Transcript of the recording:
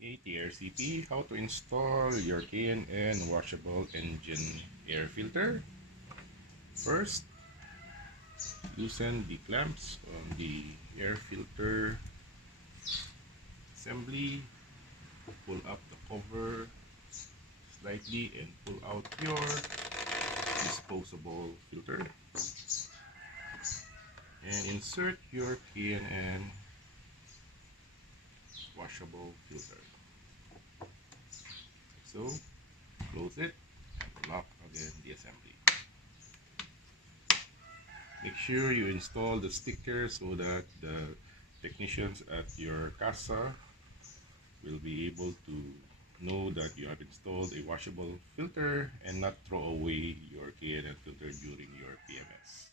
TRCP, how to install your K&N washable engine air filter. First, loosen the clamps on the air filter assembly, pull up the cover slightly and pull out your disposable filter and insert your K&N washable filter. So, close it and lock again the assembly. Make sure you install the sticker so that the technicians at your casa will be able to know that you have installed a washable filter and not throw away your K&N filter during your PMS.